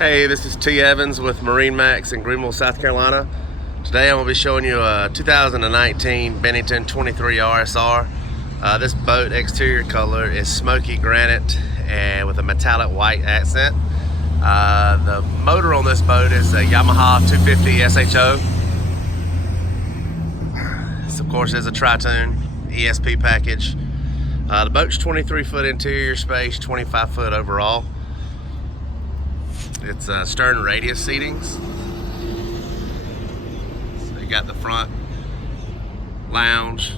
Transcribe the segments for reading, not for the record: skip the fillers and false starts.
Hey, this is T. Evans with MarineMax in Greenville, South Carolina. Today I'm going to be showing you a 2019 Bennington 23 RSR. This boat exterior color is smoky granite and with a metallic white accent. The motor on this boat is a Yamaha 250 SHO. This of course is a tri-tune ESP package. The boat's 23 foot interior space, 25 foot overall. It's stern radius seatings. So you got the front lounge,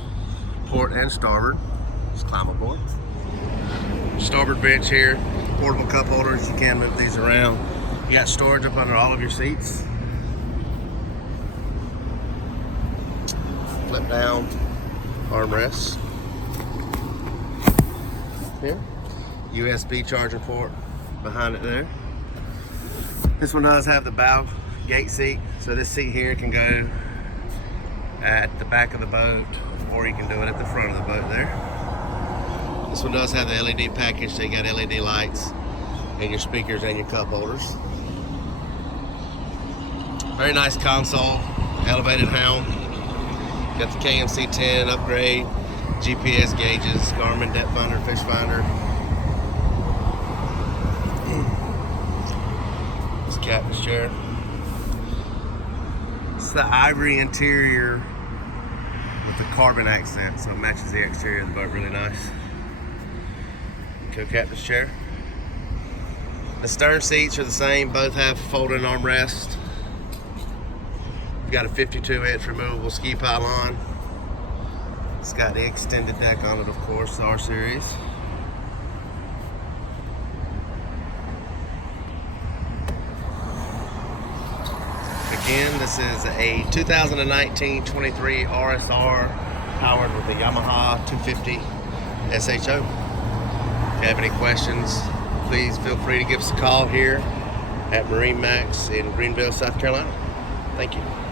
port and starboard. Just climb aboard. Starboard bench here, portable cup holders. You can move these around. You got storage up under all of your seats. Flip down armrests. Here, USB charger port behind it there. This one does have the bow gate seat, so this seat here can go at the back of the boat, or you can do it at the front of the boat there. This one does have the LED package, so you got LED lights and your speakers and your cup holders. Very nice console, elevated helm. Got the KMC 10 upgrade, GPS gauges, Garmin depth finder, fish finder. Captain's chair. It's the ivory interior with the carbon accent, so it matches the exterior of the boat really nice. Co-captain's chair. The stern seats are the same, both have folding armrest. You've got a 52-inch removable ski pylon. It's got the extended deck on it, of course, the R series. Again, this is a 2019 23 RSR powered with the Yamaha 250 SHO. If you have any questions, please feel free to give us a call here at MarineMax in Greenville, South Carolina. Thank you.